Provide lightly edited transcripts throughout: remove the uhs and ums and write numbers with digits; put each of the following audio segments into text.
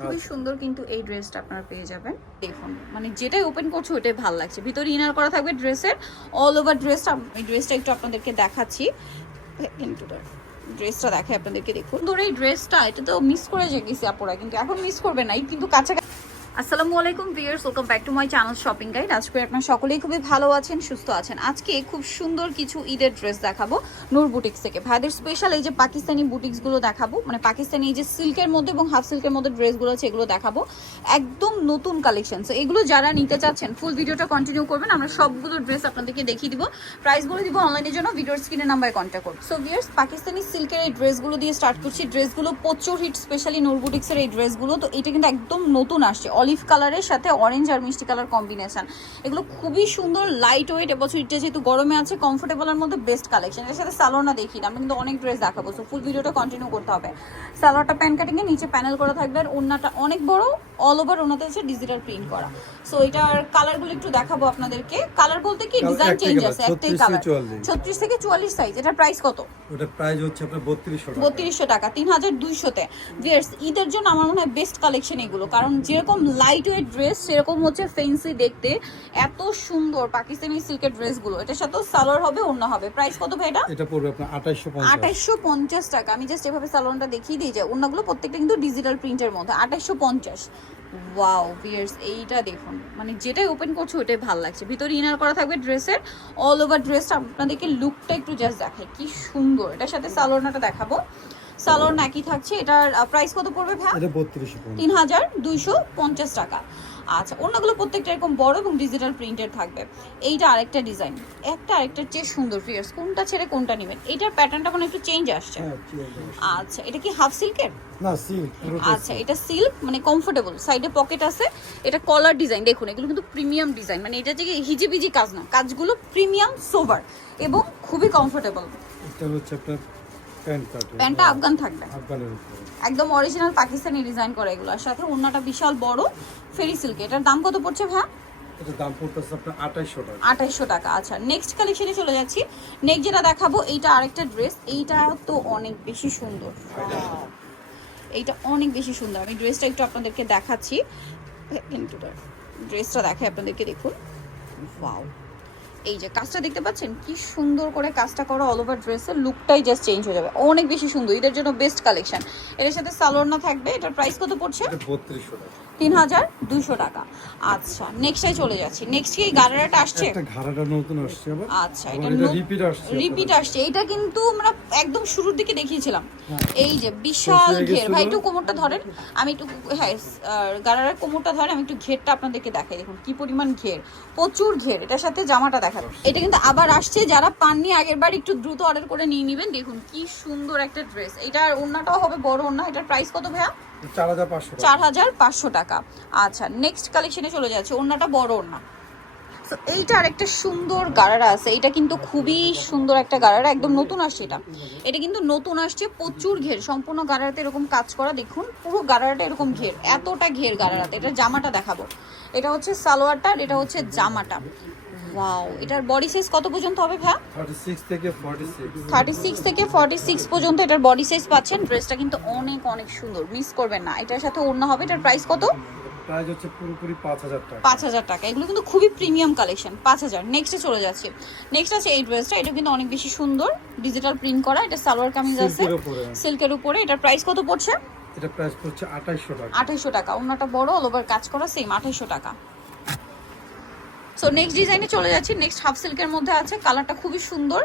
খুবই সুন্দর কিন্তু এই ড্রেসটা আপনারা পেয়ে যাবেন। দেখুন মানে যেটাই ওপেন করছে ওটাই ভালো লাগছে। ভিতরে ইনার করা থাকবে ড্রেসের, অল ওভার ড্রেসটা। এই ড্রেসটা একটু আপনাদেরকে দেখাচ্ছি, কিন্তু ড্রেসটা দেখে আপনাদেরকে দেখুন। ধরে এই ড্রেসটা এটা তো মিস করে গেছি আপুরা, কিন্তু এখন মিস করবে না, কিন্তু কাছাকাছি। আসসালামু আলাইকুম viewers, welcome back to my channel shopping guide. আজকে আপনারা সকলেই খুবই ভালো আছেন, সুস্থ আছেন। আজকে খুব সুন্দর কিছু ঈদের ড্রেস দেখাবো নূর বুটিক্স থেকে। ভাইদের স্পেশাল এই যে পাকিস্তানি বুটিক্সগুলো দেখাবো, মানে পাকিস্তানি এই যে সিল্কের মধ্যে এবং হাফ সিল্কের মধ্যে ড্রেসগুলো আছে এগুলো দেখাবো, একদম নতুন কালেকশন। সো এগুলো যারা নিতে চাচ্ছেন ফুল ভিডিওটা কন্টিনিউ করবেন, আমরা সবগুলো ড্রেস আপনাদেরকে দেখিয়ে দিব, প্রাইস বলে দিব অনলাইনের জন্য। ভিডিওর স্ক্রিনের নাম্বারে কন্ট্যাক্ট করুন। সো ভিউয়ার্স, পাকিস্তানি সিল্কের এই ড্রেসগুলো দিয়ে স্টার্ট করছি। ড্রেসগুলো প্রচুর হিট, স্পেশালি নূর বুটিক্সের এই ড্রেসগুলো। তো এটা কিন্তু একদম নতুন আসছে, অলিভ কালারের সাথে অরেঞ্জ আর মিষ্টি কালার কম্বিনেশন। এগুলো খুবই সুন্দর, লাইট ওয়েট। এবছর এটা যেহেতু গরমে আছে, কমফোর্টেবলের মধ্যে বেস্ট কালেকশন। এর সাথে সালোয়ারটা দেখি না, আমি কিন্তু অনেক ড্রেস দেখাবো, সো ফুল ভিডিওটা কন্টিনিউ করতে হবে। সালোয়ারটা প্যান কাটিং এ নিচে প্যানেল করা থাকবে, আর ওড়নাটা অনেক বড়, অল ওভার ওড়নাতে হচ্ছে ডিজিটাল প্রিন্ট করা। সো এটার কালারগুলো একটু দেখাবো আপনাদেরকে। কালার বলতে কি ডিজাইন চেঞ্জ আছে, একটাই কালার। 36 থেকে 44 সাইজ। এটার প্রাইস কত? ওটার প্রাইস হচ্ছে আপনার 3200 টাকা, 3200-তে। ভিউয়ার্স, ঈদের জন্য আমার মনে হয় বেস্ট কালেকশন এগুলো, কারণ যেরকম লাইট ওয়েট ড্রেস সেরকম হচ্ছে ফেন্সি দেখতে, এত সুন্দর পাকিস্তানি সিল্কের ড্রেসগুলো। এটার সাথে সালোয়ার হবে, ওড়না হবে। প্রাইস কত ভাই এটা? এটা পড়বে আপনার 2850 টাকা। আমি জাস্ট এভাবে সালোয়ারটা দেখিয়ে দিই যে ওড়নাগুলো প্রত্যেকটা কিন্তু ডিজিটাল প্রিন্টের মধ্যে। 2850। ওয়াও ভিউয়ার্স, এইটা দেখুন মানে যেটাই ওপেন করছে ওটাই ভালো লাগছে। ভিতরে ইনার করা থাকবে ড্রেসের, অল ওভার ড্রেসটা আপনাদেরকে লুকটা একটু জাস্ট দেখায় কি সুন্দর। এটার সাথে সালোয়ারটা দেখাবো, সালোয়ার নাকি থাকছে। এটার প্রাইস কত পড়বে ভাই? এটা 3250। 3250 টাকা। আচ্ছা, অন্যগুলো প্রত্যেকটা এরকম বড় এবং ডিজিটাল প্রিন্টেড থাকবে। এইটা আরেকটা ডিজাইন, একটা আরেকটার চেয়ে সুন্দর। ফিয়ার্স, কোনটা ছেড়ে কোনটা নেবেন? এইটার প্যাটার্নটা কোনো একটু চেঞ্জ আসছে। আচ্ছা, এটা কি হাফ সিল্কের? না, সিল্ক। আচ্ছা, এটা সিল্ক, মানে কমফোর্টেবল, সাইডে পকেট আছে। এটা কলার ডিজাইন দেখুন, এগুলো কিন্তু প্রিমিয়াম ডিজাইন, মানে এটা যে হিজিবিজি কাজ না, কাজগুলো প্রিমিয়াম সোভার এবং খুবই কমফোর্টেবল। এটা হচ্ছে আপনার প্যান্টটা আফগান থাকবে, আফগানের উপরে একদম অরিজিনাল পাকিস্তানি ডিজাইন করা এগুলো। আর সাথে ওড়নাটা বিশাল বড় ফেরি সিল্কে। এটার দাম কত পড়ছে ভাই? এটা দাম পড়তেছে আপনার 2800 টাকা। 2800 টাকা। আচ্ছা, নেক্সট কালেকশনে চলে যাচ্ছি। নেক্সট যেটা দেখাবো, এইটা আরেকটা ড্রেস। এইটা তো অনেক বেশি সুন্দর, এইটা অনেক বেশি সুন্দর। আমি ড্রেসটা একটু আপনাদেরকে দেখাচ্ছি, কিন্তু ড্রেসটা দেখে আপনাদেরকে দেখুন। ওয়াও, এই যে কাজটা দেখতে পাচ্ছেন কি সুন্দর করে কাজটা করা, অল ওভার ড্রেসের লুকটাই জাস্ট চেঞ্জ হয়ে যাবে, অনেক বেশি সুন্দর। এটার জন্য বেস্ট কালেকশন। এর সাথে সালোয়ার না থাকবে। এটার প্রাইস কত পড়ছে? এটা 3200 টাকা। 3200 টাকা। আচ্ছা, নেক্সটে চলে যাচ্ছি। নেক্সট কি গারারাটা আসছে? একটা ঘাড়াটা নতুন আসছে আবার। আচ্ছা, এটা রিপিট আসছে। এটা কিন্তু আমরা একদম শুরুর দিকে দেখিয়েছিলাম। এই যে বিশাল ঘের, ভাই একটু কোমরটা ধরেন, আমি একটু, হ্যাঁ গারারার কোমরটা ধরেন, আমি একটু ঘেরটা আপনাদেরকে দেখাই। দেখুন কি পরিমাণ ঘের, প্রচুর ঘের। এটার সাথে জামাটা দেখাবো। এটা কিন্তু আবার আসছে, যারা পাননি আগের বার একটু দ্রুত অর্ডার করে নিয়ে নেবেন। দেখুন কি সুন্দর একটা ড্রেস। এটার ওড়নাটাও হবে বড় ওড়না। এটার প্রাইস কত ভাইয়া? 4500 টাকা। আচ্ছা, নেক্সট কালেকশনে চলে যাচ্ছে। ওড়নাটা বড় ওড়না। তো এইটা আরেকটা সুন্দর গারারা আছে। এটা কিন্তু খুবই সুন্দর একটা গারারা, একদম নতুন আসছে। এটা কিন্তু নতুন আসছে, প্রচুর ঘের, সম্পূর্ণ গারারাতে এরকম কাজ করা। দেখুন পুরো গারারাটা এরকম ঘের, এতটা ঘের গারারাতে। এটা জামাটা দেখাবো। এটা হচ্ছে সালোয়ারটা, আর এটা হচ্ছে জামাটা। ওয়াও, এটার বডি সাইজ কত পর্যন্ত হবে ভাই? 36 থেকে 46। 36 থেকে 46 পর্যন্ত এটার বডি সাইজ পাচ্ছেন। ড্রেসটা কিন্তু অনেক অনেক সুন্দর, মিস করবেন না। এটার সাথে ওড়না হবে। এটার প্রাইস কত? প্রাইস হচ্ছে পুরোপুরি 5000 টাকা। 5000 টাকা। এগুলো কিন্তু খুবই প্রিমিয়াম কালেকশন। 5000। নেক্সটে চলে যাচ্ছে। নেক্সট আছে এই ড্রেসটা। এটা কিন্তু অনেক বেশি সুন্দর, ডিজিটাল প্রিন্ট করা। এটা সালোয়ার কামিজ আছে সিল্কের উপরে। এটার প্রাইস কত পড়ছে? এটা প্রাইস পড়ছে 2800 টাকা। 2800 টাকা। ওড়নাটা বড়, অল ওভার কাজ করা, সেম 2800 টাকা। সো নেক্সট ডিজাইনে চলে যাচ্ছি। নেক্সট হাফ সিল্কের মধ্যে আছে, কালারটা খুবই সুন্দর।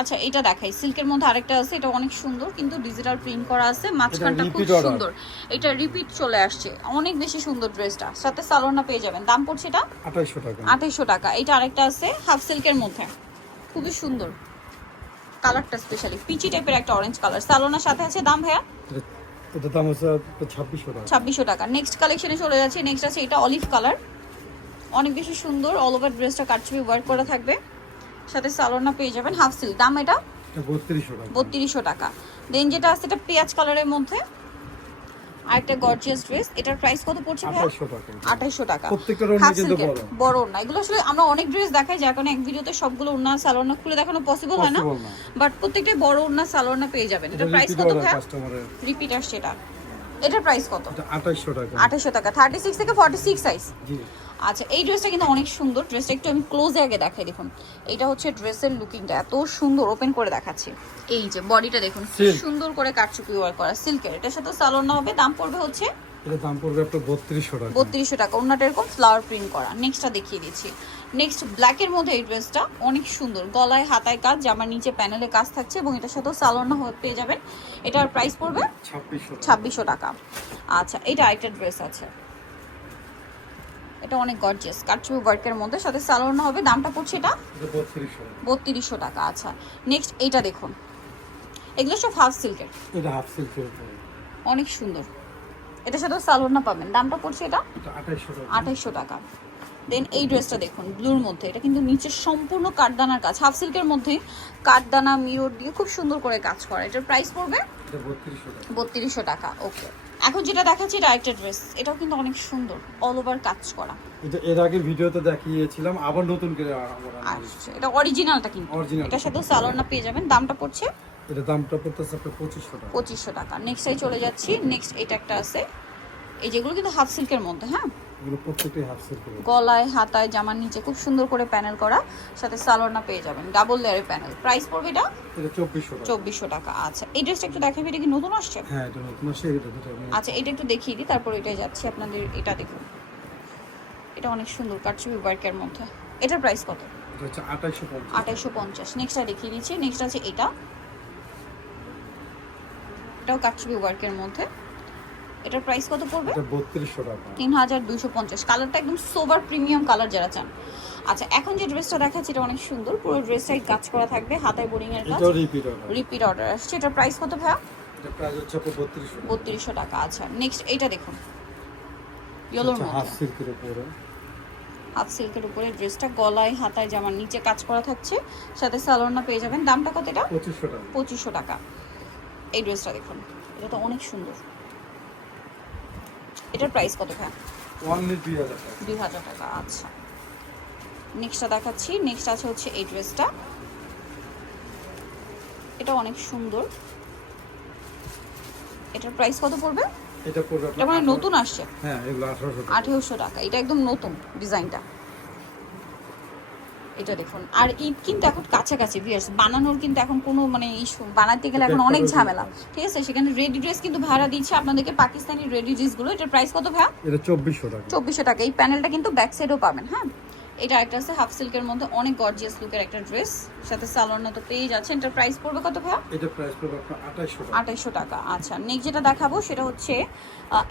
আচ্ছা, এটা দেখাই। সিল্কের মধ্যে আরেকটা আছে, এটা অনেক সুন্দর, কিন্তু ডিজিটাল প্রিন্ট করা আছে, মাঝখানটা খুব সুন্দর। এটা রিপিট চলে আসছে, অনেক বেশি সুন্দর ড্রেসটা। সাথে সালোয়ারটা পেয়ে যাবেন। দাম পড়ছে এটা 2800 টাকা। 2800 টাকা। এটা আরেকটা আছে হাফ সিল্কের মধ্যে, খুবই সুন্দর কালারটা, স্পেশালি পিচি টাইপের একটা অরেঞ্জ কালার। সালোয়ারের সাথে আছে। দাম ভাইয়া? এটা দাম হচ্ছে 2600 টাকা। 2600 টাকা। নেক্সট কালেকশনে চলে যাচ্ছে। নেক্সট আছে এটা অলিভ কালার, অনেক বেশি সুন্দর। অল ওভার ড্রেসটা কাটছবি ওয়ার্ক করা থাকবে, সাথে সালোয়ারটা পেয়ে যাবেন হাফ সিল্ক। দাম এটা 3200 টাকা। দেন যেটা আছে এটা পেঁয়াজ কালারের মধ্যে, আরেকটা গর্জিয়াস ড্রেস। এটার প্রাইস কত পড়ছে ভাই? 2800 টাকা। প্রত্যেকটা ওড়না কিন্তু বড় ওড়না। এগুলো আসলে আমরা অনেক ড্রেস দেখাই, যার কারণে এক ভিডিওতে সবগুলো ওড়না সালোয়ারটা খুলে দেখানো পসিবল হয় না, বাট প্রত্যেকটা বড় ওড়না সালোয়ারটা পেয়ে যাবেন। এটা প্রাইস কত ভাই? কাস্টমারের রিপিট আসছে এটা। এটার প্রাইস কত? এটা 2800 টাকা। 2800 টাকা, 36 থেকে 46 সাইজ। জি। আচ্ছা, এই ড্রেসটা কিন্তু অনেক সুন্দর। ড্রেসটা একটু আমি ক্লোজে আগে দেখাই, দেখুন এটা হচ্ছে ড্রেসের লুকিংটা এত সুন্দর, ওপেন করে দেখাচ্ছি। এই যে বডিটা দেখুন কি Silk। সুন্দর করে কাটচুপি ওয়ার্ক করা সিল্কের। এটার সাথে সালোয়ার না হবে, দাম পড়বে হচ্ছে এটা দাম পড়বে আপনার 3200 টাকা। 3200 টাকা। ওন্নাটা এরকম ফ্লাওয়ার প্রিন্ট করা। নেক্সটটা দেখিয়ে দিচ্ছি। নেক্সট ব্ল্যাকের মধ্যে এই ড্রেসটা অনেক সুন্দর, গলায় হাতায় কাজ, জামার নিচে প্যানেলে কাজ থাকছে এবং এটার সাথেও সালোয়ার না পেয়ে যাবেন। এটার প্রাইস পড়বে 2600 টাকা। আচ্ছা, এটা আরেকটা ড্রেস আছে, এটা অনেক গর্জিয়াস কাটচুপি ওয়ার্কের মধ্যে, সাথে সালোয়ার না হবে, দামটা পড়ছে এটা 3200 টাকা। আচ্ছা, নেক্সট এইটা দেখুন, এগুলো সব হাফ সিল্কের, এটা হাফ সিল্কের উপরে অনেক সুন্দর। এটার সাথেও সালোয়ার না পাবেন, দামটা পড়ছে এটা এটা 2800 টাকা। 2800 টাকা। দেন এই ড্রেসটা দেখুন ব্লুর মধ্যে, এটা কিন্তু নিচে সম্পূর্ণ কাঠদানার কাজ, হাফ সিল্কের মধ্যে কাঠদানা মিরর দিয়ে খুব সুন্দর করে কাজ করা। এটার প্রাইস পড়বে এটা 3200 টাকা। 3200 টাকা। ওকে, এখন যেটা দেখাচ্ছি এটা আরেকটা ড্রেস, এটাও কিন্তু অনেক সুন্দর, অল ওভার কাজ করা। এটা এর আগের ভিডিওতে দেখিয়েছিলাম, আবার নতুন করে আমরা আচ্ছা, এটা অরিজিনালটা কিন্তু, Original। এটার সাথে সালোয়ার না পেয়ে যাবেন, দামটা পড়ছে এটা দামটা পড়তেছে আপনার 2500 টাকা। 2500 টাকা। নেক্সট আই চলে যাচ্ছি। নেক্সট এটা একটা আছে, এই যেগুলো কিন্তু হাফ সিল্কের মধ্যে, হ্যাঁ এগুলো প্রত্যেকটাই হাফ সিল্কের। গলায় হাতায় জামার নিচে খুব সুন্দর করে প্যানেল করা, সাথে সালোয়ার না পেয়ে যাবেন, ডাবল লেয়ারের প্যানেল। প্রাইস পড়বে এটা এটা 2400 টাকা। 2400 টাকা। আচ্ছা, এই ড্রেসটা একটু দেখাবি, এটা কি নতুন আসছে? হ্যাঁ, এটা নতুন আসছে, এটা দুটো আমি আচ্ছা, এটা একটু দেখিয়ে দিই, তারপর এটাই যাচ্ছি আপনাদের। এটা দেখুন, এটা অনেক সুন্দর কাটচুপি ওয়ার্কের মধ্যে। এটার প্রাইস কত? এটা হচ্ছে 2850। 2850। নেক্সটটা দেখিয়ে দিচ্ছি। নেক্সট আছে এটা, এটাও কাটচুপি ওয়ার্কের মধ্যে। এটার প্রাইস কত পড়বে? এটা 3200 টাকা। 3250। কালারটা একদম সোবার প্রিমিয়াম কালার যারা চান। আচ্ছা, এখন যে ড্রেসটা দেখাচ্ছি এটা অনেক সুন্দর, পুরো ড্রেসটাই কাজ করা থাকবে, হাতায় বোরিং এর কাজ, এটাও রিপিট অর্ডার। রিপিট অর্ডার আসছে। এটার প্রাইস কত ভাইয়া? এটা প্রাইস হচ্ছে আপনার 3200 টাকা। 3200 টাকা। আচ্ছা, নেক্সট এইটা দেখুন, ইয়েলোর হাফ মধ্যে, সিল্কের উপরে। হাফ সিল্কের উপরে ড্রেসটা, গলায় হাতায় জামার নিচে কাজ করা থাকছে, সাথে সালোয়ার না পেয়ে যাবেন। দামটা কত এটা? 2500 টাকা। 2500 টাকা। এই ড্রেসটা দেখুন, এটা তো অনেক সুন্দর। এটার প্রাইস কত ভাইয়া? অনলি 2000 টাকা। 2000 টাকা। আচ্ছা, নেক্সটটা দেখাচ্ছি। নেক্সট আছে হচ্ছে এই ড্রেসটা, এটা অনেক সুন্দর। এটার প্রাইস কত পড়বে? এটা পড়বে এটা মানে নতুন আসছে। হ্যাঁ, এগুলো 1800 টাকা। 2800 টাকা। এটা একদম নতুন ডিজাইনটা। এটা দেখুন, আর ঈদ কিন্তু এখন কাছাকাছি, ভিউয়ার্স বানানোর কিন্তু এখন কোনো মানে ইস্যু, বানাতে গেলে এখন অনেক ঝামেলা, ঠিক আছে? সেখানে রেডি ড্রেস কিন্তু ভাড়া দিচ্ছে আপনাদেরকে, পাকিস্তানি রেডি ড্রেসগুলো। এটার প্রাইস কত ভাইয়া? এটা 2400 টাকা। 2400 টাকা। এই প্যানেলটা কিন্তু ব্যাক সাইডও পাবেন, হ্যাঁ। এটা একটা আছে হাফ সিল্কের মধ্যে, অনেক গর্জিয়াস লুকের একটা ড্রেস, সাথে সালোয়ার না তো পেয়ে যাচ্ছেন। এটার প্রাইস পড়বে কত ভাইয়া? এটা প্রাইস পড়বে আপনার 2800 টাকা। 2800 টাকা। আচ্ছা, নেক্সট যেটা দেখাবো সেটা হচ্ছে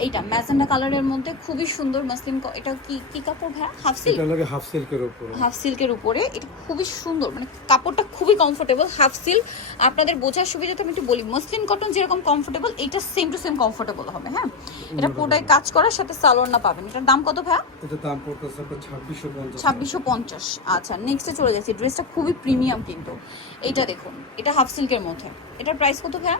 এইটা ম্যাজেন্ডা কালারের মধ্যে, খুবই সুন্দর মাসলিন। এটা কি কি কাপড় ভাইয়া? Half silk. এটা লাগে হাফ সিল্কের উপরে। হাফ সিল্কের উপরে, এটা খুবই সুন্দর, মানে কাপড়টা খুবই কমফোর্টেবল। হাফ সিল্ক আপনাদের বোঝার সুবিধাতে আমি একটু বলি, মসলিন কটন যেরকম কমফোর্টেবল, এটা সেম টু সেম কমফোর্টেবল হবে, হ্যাঁ। এটা পুরোটাই কাজ করার সাথে সালোয়ার না পাবেন। এটার দাম কত ভাইয়া? এটা দাম পড়তেছে আপনার 2650। 2650। আচ্ছা, নেক্সটে চলে যাচ্ছি। ড্রেসটা খুবই প্রিমিয়াম কিন্তু, এইটা দেখুন, এটা হাফ সিল্কের মধ্যে। এটার প্রাইস কত ভাইয়া?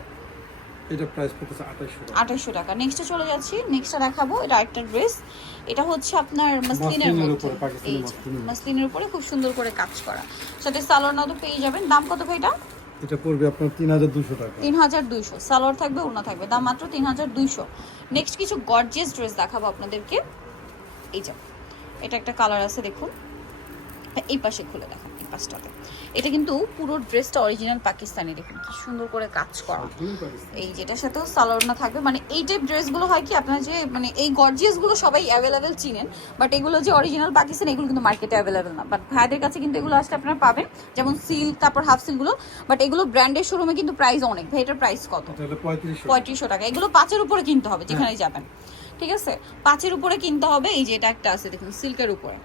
এটা প্রাইস পড়তেছে 2800 টাকা। 2800 টাকা। নেক্সটে চলে যাচ্ছি। নেক্সটটা দেখাবো, এটা একটা ড্রেস, এটা হচ্ছে আপনার মাসলিনের মাসলিনের মধ্যে, উপরে, পাকিস্তানি এই যে, মাসলিনের। মাসলিনের উপরে খুব সুন্দর করে কাজ করা, সাথে সালোয়ার না তো পেয়ে যাবেন। দাম কত ভাই এটা? এটা পড়বে আপনার 3200 টাকা। 3200। সালোয়ার থাকবে, ওড়না থাকবে, দাম মাত্র 3200। নেক্সট কিছু গর্জিয়াস ড্রেস দেখাবো আপনাদেরকে। এই যে এটা একটা কালার আছে, দেখুন, এই পাশে খুলে দেখুন, এই পাশটাতে। এটা কিন্তু পুরো ড্রেসটা অরিজিনাল পাকিস্তানি, দেখুন কি সুন্দর করে কাজ করা। এই যেটার সাথেও সালোয়ার না থাকবে, মানে এই টাইপ ড্রেসগুলো হয় কি আপনার যে মানে এই গর্জিয়াসগুলো সবাই অ্যাভেলেবেল চিনেন, বাট এগুলো যে অরিজিনাল পাকিস্তানি এগুলো কিন্তু মার্কেটে অ্যাভেলেবেল না। বাট ভাইদের কাছে কিন্তু এগুলো আসলে আপনারা পাবেন, যেমন সিল্ক, তারপর হাফ সিল্কগুলো। বাট এগুলো ব্র্যান্ডের শোরুমে কিন্তু প্রাইস অনেক। ভাই এটার প্রাইস কত? এটা হলো 3500। 3500 টাকা। এগুলো 5-এর উপরে কিনতে হবে যেখানেই যাবেন, ঠিক আছে? 5-এর উপরে কিনতে হবে। এই যে এটা একটা আছে দেখুন সিল্কের উপরে,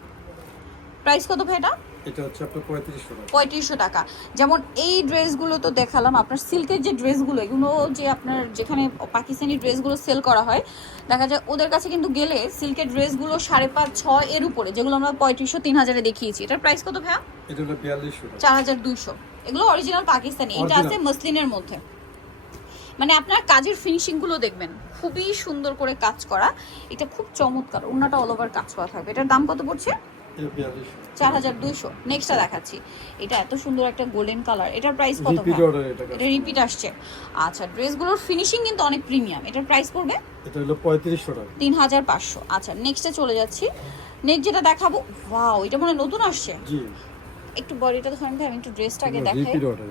প্রাইস কত ভাই এটা? এটা হচ্ছে আপনার 3500 টাকা। 3500 টাকা। যেমন এই ড্রেসগুলো তো দেখালাম, আপনার সিল্কের যে ড্রেসগুলো, এগুলো যে আপনার যেখানে পাকিস্তানি ড্রেসগুলো সেল করা হয়, দেখা যায় ওদের কাছে কিন্তু গেলে সিল্কের ড্রেসগুলো 5.5-6 এর উপরে, যেগুলো আমরা 3500-3000-এ দেখিয়েছি। এটার প্রাইস কত ভাইয়া? এটা হলো 4200 টাকা। 4200। এগুলো অরিজিনাল পাকিস্তানি। এটা আছে মসলিনের মধ্যে, মানে আপনার কাজের ফিনিশিং গুলো দেখবেন খুবই সুন্দর করে কাজ করা। এটা খুব চমৎকার, ওন্নাটা অল ওভার কাজ করা থাকবে। এটার দাম কত পড়ছে? এটা 4200। 4200। নেক্সটটা দেখাচ্ছি, এটা এত সুন্দর একটা গোল্ডেন কালার, এটার প্রাইস কত? রিপিট অর্ডার এটা। এটা রিপিট আসছে। আচ্ছা, ড্রেসগুলোর ফিনিশিং কিন্তু অনেক প্রিমিয়াম। এটার প্রাইস পড়বে এটা হলো 3500 টাকা। 3500। আচ্ছা, নেক্সটে চলে যাচ্ছি। নেক্সট যেটা দেখাবো, ওয়াও, এটা মনে হয় নতুন আসছে। জি, একটু বডিটা ধরেন ভাই, আমি একটু ড্রেসটা আগে দেখাই। Repeat order.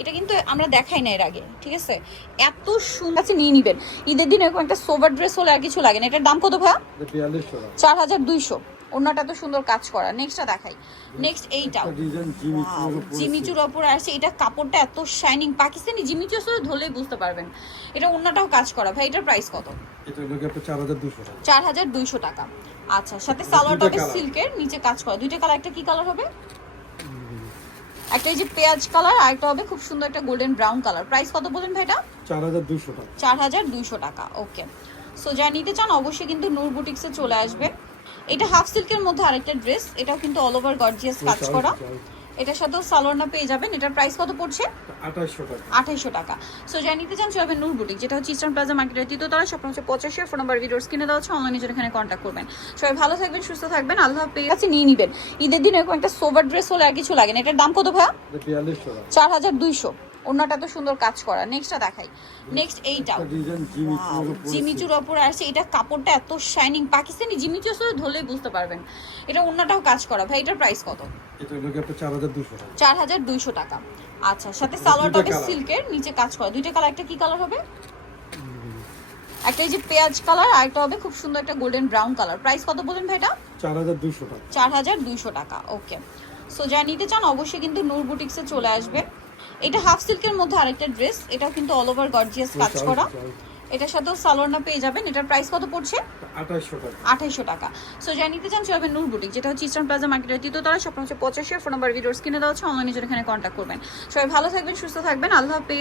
এটা কিন্তু আমরা দেখাই না এর আগে, ঠিক আছে? এত সুন্দর আছে, নিয়ে নিবেন। ঈদের দিন এরকম একটা সোভার ড্রেস হলে আর কিছু লাগে না। এটার দাম কত ভাই? এটা 4200 টাকা। 4200। ওনাটা তো সুন্দর কাজ করা। নেক্সটটা দেখাই। নেক্সট এইটাও ডিজাইন জিমিচুর উপর। জিমিচুর ওপরে আসছে। এটা কাপড়টা এত শাইনিং, পাকিস্তানি জিমিচু আসলে ধরলেই বুঝতে পারবেন। এটা ওনাটাও কাজ করা। ভাই এটার প্রাইস কত? এটা হলো আপনার 4200 টাকা। 4200 টাকা। আচ্ছা, সাথে সালোয়ারটা হবে দুইটা colour। সিল্কের, নিচে কাজ করা। দুইটা কালার, একটা কি কালার হবে? একটা এই যে পেঁয়াজ কালার, আর একটা হবে খুব সুন্দর একটা গোল্ডেন ব্রাউন কালার। প্রাইস কত বলেন ভাই এটা? 4200 টাকা। 4200 টাকা। ওকে, সো যা নিতে চান অবশ্যই কিন্তু নূর বুটিক্সে চলে আসবেন। এটা হাফ সিল্কের মধ্যে আরেকটা ড্রেস, এটাও কিন্তু অল ওভার গর্জিয়াস কাজ করা। এটার সাথেও সালোয়ারটা পেয়ে যাবেন। এটার প্রাইস কত পড়ছে? 2800 টাকা। 2800 টাকা। সো যা নিতে চান চলবেন নূর বুটিক, যেটা হচ্ছে ইস্টার্ন প্লাজা মার্কেটের তৃতীয়তলা, শপ হচ্ছে 85। ফোন নাম্বার ভিডিওস কিনে দেওয়া হচ্ছে, অনলাইনে জন্য এখানে কন্ট্যাক্ট করবেন। সবাই ভালো থাকবেন, সুস্থ থাকবেন, আল্লাহ হাফেজ। কাছে নিয়ে নিবেন। ঈদের দিন এরকম একটা সোভার ড্রেস হলে আর কিছু লাগে না। এটার দাম কত ভাই? এটা 4200 টাকা। 4200। ওনাটা তো সুন্দর কাজ করা। নেক্সটটা দেখাই। নেক্সট এইটাও ডিজাইন জিমিচুর উপর। জিমিচুর ওপরে আসছে। এটা কাপড়টা এত শাইনিং, পাকিস্তানি জিমিচু আসলে ধরলেই বুঝতে পারবেন। এটা ওনাটাও কাজ করা। ভাই এটার প্রাইস কত? এটা হলো আপনার 4200 টাকা। 4200 টাকা। আচ্ছা, সাথে সালোয়ারটা হবে দুইটা colour। সিল্কের, নিচে কাজ করা। দুইটা কালার, একটা কি কালার হবে? একটা এই যে পেঁয়াজ কালার, আর একটা হবে খুব সুন্দর একটা গোল্ডেন ব্রাউন কালার। প্রাইস কত বলেন ভাই এটা? 4200 টাকা। 4200 টাকা। ওকে, সো যা নিতে চান অবশ্যই কিন্তু নূর বুটিক্সে চলে আসবেন। এটা হাফ সিল্কের মধ্যে আরেকটা ড্রেস, এটাও কিন্তু অল ওভার গর্জিয়াস কাজ করা। এটার সাথেও সালোয়ারটা পেয়ে যাবেন। এটার প্রাইস কত পড়ছে? 2800 টাকা। 2800 টাকা। সো যা নিতে চান চলবেন নূর বুটিক, যেটা হচ্ছে ইস্টার্ন প্লাজা মার্কেটের তৃতীয়তলা, শপ হচ্ছে 85। ফোন নাম্বার ভিডিওস কিনে দেওয়া হচ্ছে, অনলাইনে জন্য এখানে কন্ট্যাক্ট করবেন। সবাই ভালো থাকবেন, সুস্থ থাকবেন, আল্লাহ হাফেজ।